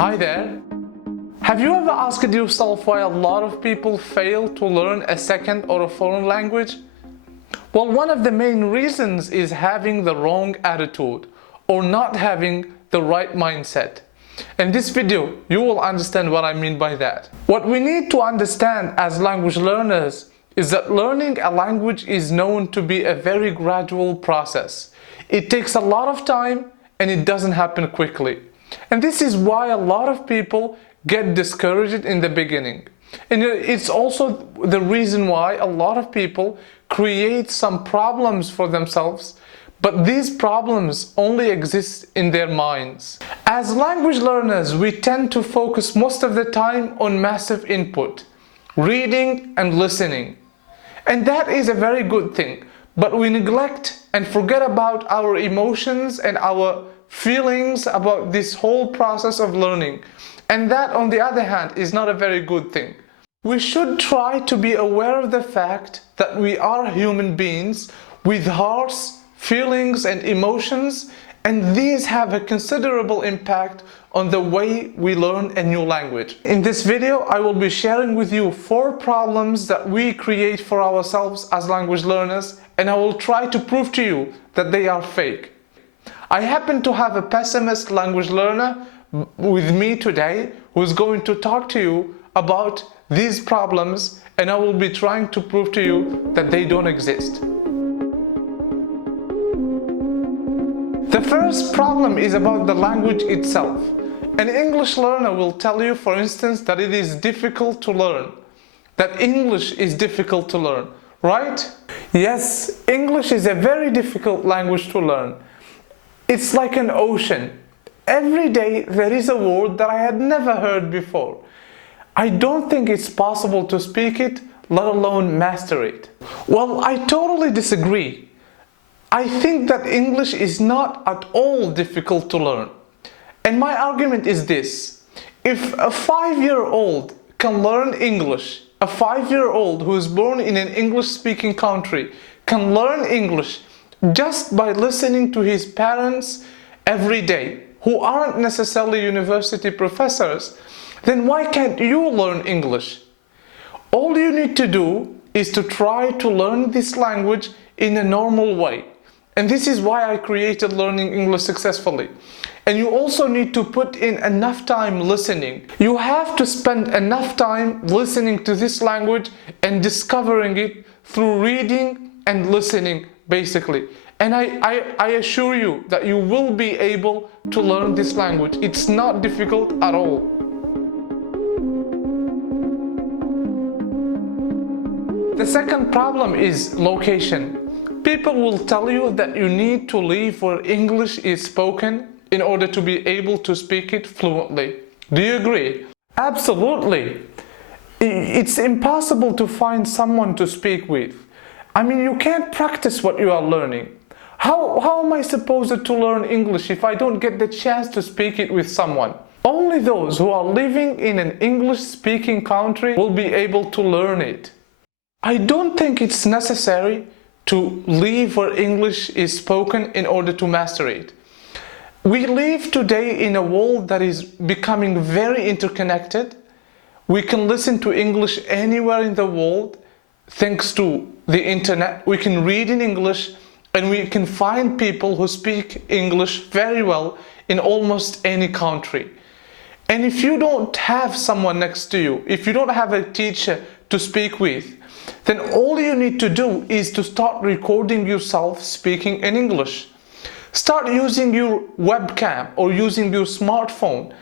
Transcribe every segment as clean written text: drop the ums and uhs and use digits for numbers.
Hi there! Have you ever asked yourself why a lot of people fail to learn a second or a foreign language? Well, one of the main reasons is having the wrong attitude or not having the right mindset. In this video, you will understand what I mean by that. What we need to understand as language learners is that learning a language is known to be a very gradual process. It takes a lot of time and it doesn't happen quickly. And this is why a lot of people get discouraged in the beginning. And it's also the reason why a lot of people create some problems for themselves, but these problems only exist in their minds. As language learners, we tend to focus most of the time on massive input, reading and listening. And that is a very good thing, but we neglect and forget about our emotions and our feelings about this whole process of learning. And that, on the other hand, is not a very good thing. We should try to be aware of the fact that we are human beings with hearts, feelings and emotions, and these have a considerable impact on the way we learn a new language. In this video, I will be sharing with you 4 problems that we create for ourselves as language learners, and I will try to prove to you that they are fake. I happen to have a pessimist language learner with me today who is going to talk to you about these problems, and I will be trying to prove to you that they don't exist. The first problem is about the language itself. An English learner will tell you, for instance, that it is difficult to learn, that English is difficult to learn, right? Yes, English is a very difficult language to learn. It's like an ocean. Every day there is a word that I had never heard before. I don't think it's possible to speak it, let alone master it. Well, I totally disagree. I think that English is not at all difficult to learn. And my argument is this: if a 5-year-old can learn English, a 5-year-old who is born in an English-speaking country can learn English just by listening to his parents every day, who aren't necessarily university professors, then why can't you learn English? All you need to do is to try to learn this language in a normal way. And this is why I created Learning English Successfully. And you also need to put in enough time listening. You have to spend enough time listening to this language and discovering it through reading and listening, basically. And I assure you that you will be able to learn this language. It's not difficult at all. The second problem is location. People will tell you that you need to live where English is spoken in order to be able to speak it fluently. Do you agree? Absolutely. It's impossible to find someone to speak with. I mean, you can't practice what you are learning. How am I supposed to learn English if I don't get the chance to speak it with someone? Only those who are living in an English-speaking country will be able to learn it. I don't think it's necessary to live where English is spoken in order to master it. We live today in a world that is becoming very interconnected. We can listen to English anywhere in the world thanks to the internet. We can read in English and we can find people who speak English very well in almost any country. And if you don't have someone next to you, if you don't have a teacher to speak with, then all you need to do is to start recording yourself speaking in English. Start using your webcam or using your smartphone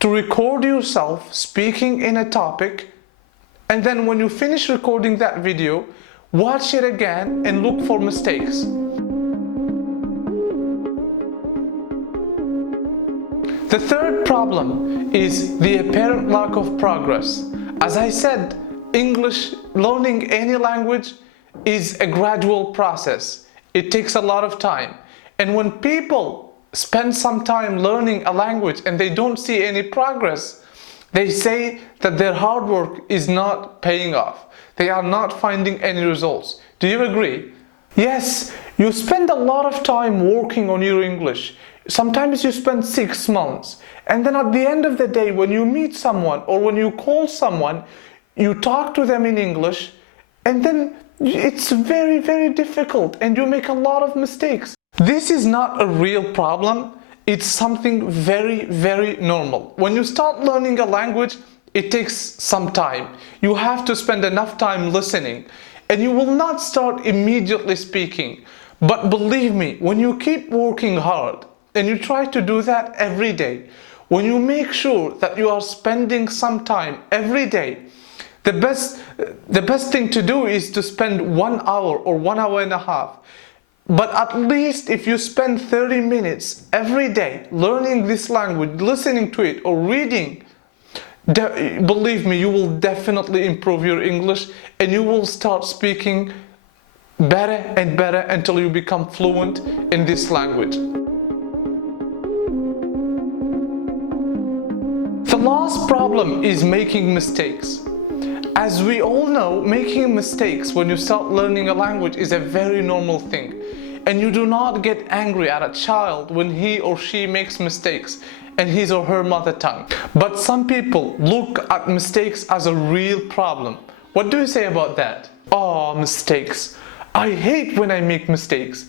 to record yourself speaking in a topic, and then when you finish recording that video, watch it again and look for mistakes. The third problem is the apparent lack of progress. As I said, English, learning any language, is a gradual process. It takes a lot of time. And when people spend some time learning a language and they don't see any progress, they say that their hard work is not paying off. They are not finding any results. Do you agree? Yes, you spend a lot of time working on your English. Sometimes you spend 6 months. And then at the end of the day, when you meet someone or when you call someone, you talk to them in English, and then it's very, very difficult and you make a lot of mistakes. This is not a real problem. It's something very, very normal. When you start learning a language, it takes some time. You have to spend enough time listening, and you will not start immediately speaking. But believe me, when you keep working hard and you try to do that every day, when you make sure that you are spending some time every day, the best thing to do is to spend 1 hour or 1 hour and a half. But at least if you spend 30 minutes every day learning this language, listening to it or reading, believe me, you will definitely improve your English and you will start speaking better and better until you become fluent in this language. The last problem is making mistakes. As we all know, making mistakes when you start learning a language is a very normal thing. And you do not get angry at a child when he or she makes mistakes in his or her mother tongue. But some people look at mistakes as a real problem. What do you say about that? Oh, mistakes. I hate when I make mistakes.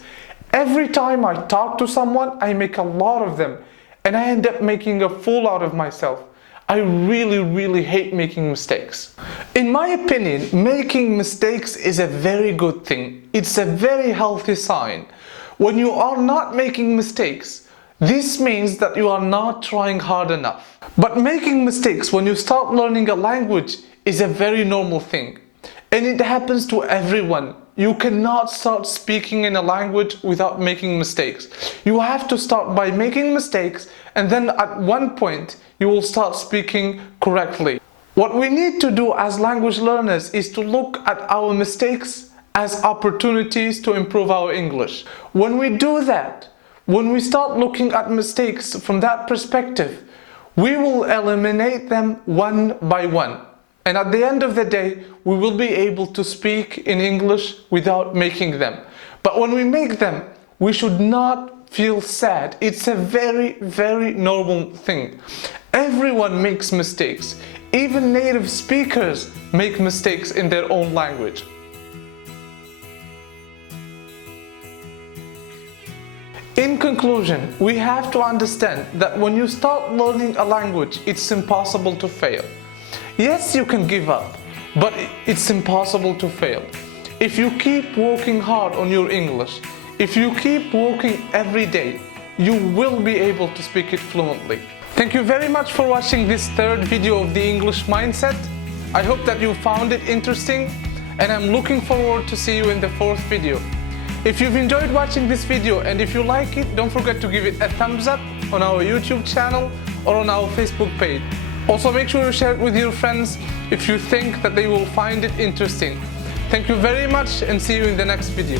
Every time I talk to someone, I make a lot of them. And I end up making a fool out of myself. I really, really hate making mistakes. In my opinion, making mistakes is a very good thing. It's a very healthy sign. When you are not making mistakes, this means that you are not trying hard enough. But making mistakes when you start learning a language is a very normal thing. And it happens to everyone. You cannot start speaking in a language without making mistakes. You have to start by making mistakes, and then at one point you will start speaking correctly. What we need to do as language learners is to look at our mistakes as opportunities to improve our English. When we do that, when we start looking at mistakes from that perspective, we will eliminate them one by one. And at the end of the day, we will be able to speak in English without making them. But when we make them, we should not feel sad. It's a very, very normal thing. Everyone makes mistakes. Even native speakers make mistakes in their own language. In conclusion, we have to understand that when you start learning a language, it's impossible to fail. Yes, you can give up, but it's impossible to fail. If you keep working hard on your English, if you keep working every day, you will be able to speak it fluently. Thank you very much for watching this third video of the English Mindset. I hope that you found it interesting, and I'm looking forward to see you in the fourth video. If you've enjoyed watching this video and if you like it, don't forget to give it a thumbs up on our YouTube channel or on our Facebook page. Also, make sure you share it with your friends if you think that they will find it interesting. Thank you very much and see you in the next video.